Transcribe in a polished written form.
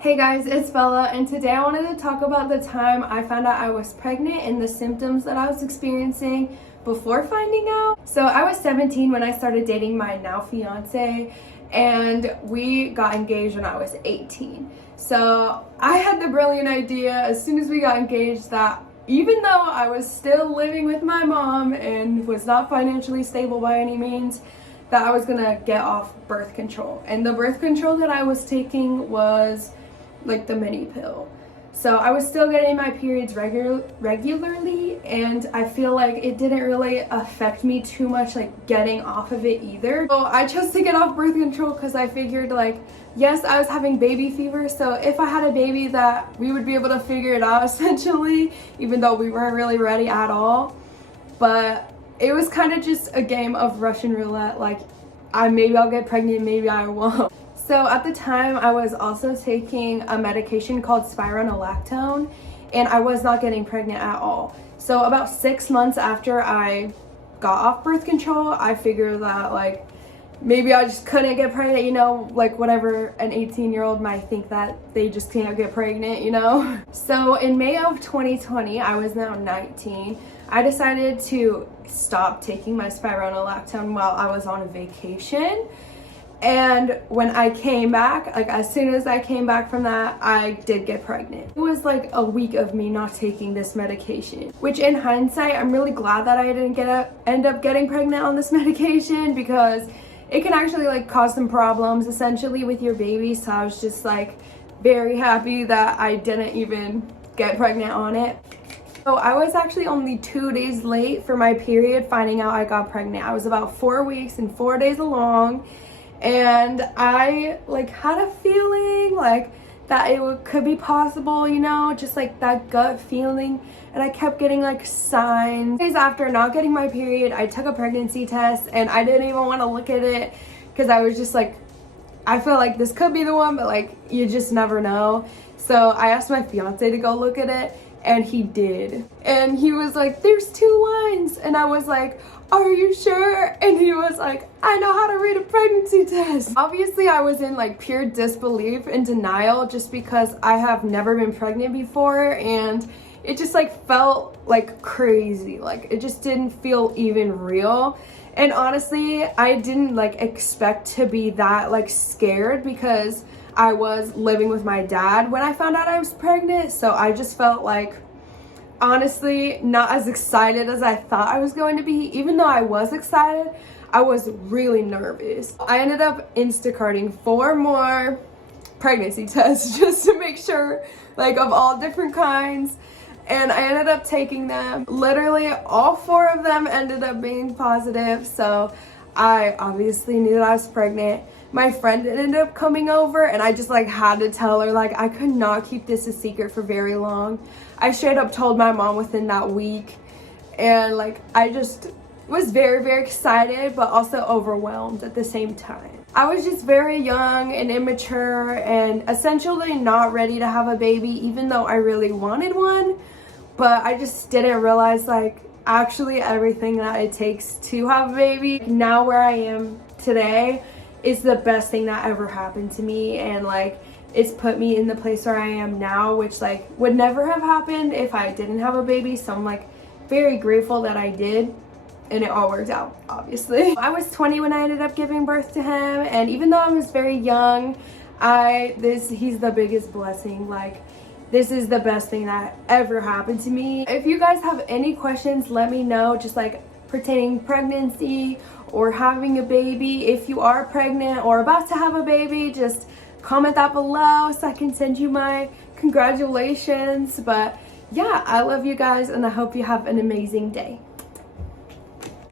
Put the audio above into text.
Hey guys, it's Bella, and today I wanted to talk about the time I found out I was pregnant and the symptoms that I was experiencing before finding out. So I was 17 when I started dating my now fiance, and we got engaged when I was 18. So I had the brilliant idea as soon as we got engaged that even though I was still living with my mom and was not financially stable by any means, that I was gonna get off birth control. And the birth control that I was taking was like the mini pill. So I was still getting my periods regularly, and I feel like it didn't really affect me too much, like getting off of it either. So I chose to get off birth control because I figured, like, yes, I was having baby fever, so if I had a baby that we would be able to figure it out essentially, even though we weren't really ready at all. But it was kind of just a game of Russian roulette, like maybe I'll get pregnant, maybe I won't. So at the time, I was also taking a medication called spironolactone, and I was not getting pregnant at all. So about 6 months after I got off birth control, I figured that, like, maybe I just couldn't get pregnant, you know, like whatever an 18-year-old might think that they just can't get pregnant, you know? So in May of 2020, I was now 19, I decided to stop taking my spironolactone while I was on a vacation. And when I came back, like as soon as I came back from that, I did get pregnant. It was like a week of me not taking this medication, which in hindsight, I'm really glad that I didn't end up getting pregnant on this medication, because it can actually like cause some problems essentially with your baby. So I was just like very happy that I didn't even get pregnant on it. So I was actually only 2 days late for my period finding out I got pregnant. I was about 4 weeks and 4 days along. And I like had a feeling like that it could be possible, you know, just like that gut feeling. And I kept getting like signs. Days after not getting my period, I took a pregnancy test, and I didn't even want to look at it because I was just like, I feel like this could be the one, but like you just never know. So I asked my fiance to go look at it, and he did. And he was like, there's 2 lines. And I was like, are you sure? And he was like, I know how to read a pregnancy test. Obviously, I was in like pure disbelief and denial just because I have never been pregnant before, and it just like felt like crazy. Like it just didn't feel even real. And honestly, I didn't like expect to be that like scared, because I was living with my dad when I found out I was pregnant. So I just felt like, honestly, not as excited as I thought I was going to be. Even though I was excited, I was really nervous. I ended up Instacarting 4 more pregnancy tests just to make sure, like of all different kinds. And I ended up taking them. Literally all 4 of them ended up being positive. So I obviously knew that I was pregnant. My friend ended up coming over, and I just like had to tell her, like I could not keep this a secret for very long. I straight up told my mom within that week, and like I just was very, very excited, but also overwhelmed at the same time. I was just very young and immature and essentially not ready to have a baby, even though I really wanted one. But I just didn't realize like actually everything that it takes to have a baby. Now where I am today is the best thing that ever happened to me, and like it's put me in the place where I am now, which like would never have happened if I didn't have a baby. So I'm like very grateful that I did, and it all worked out, obviously. I was 20 when I ended up giving birth to him, and even though I was very young, he's the biggest blessing. Like this is the best thing that ever happened to me. If you guys have any questions, let me know, just like pertaining pregnancy or having a baby. If you are pregnant or about to have a baby, just comment that below so I can send you my congratulations. But yeah, I love you guys, and I hope you have an amazing day.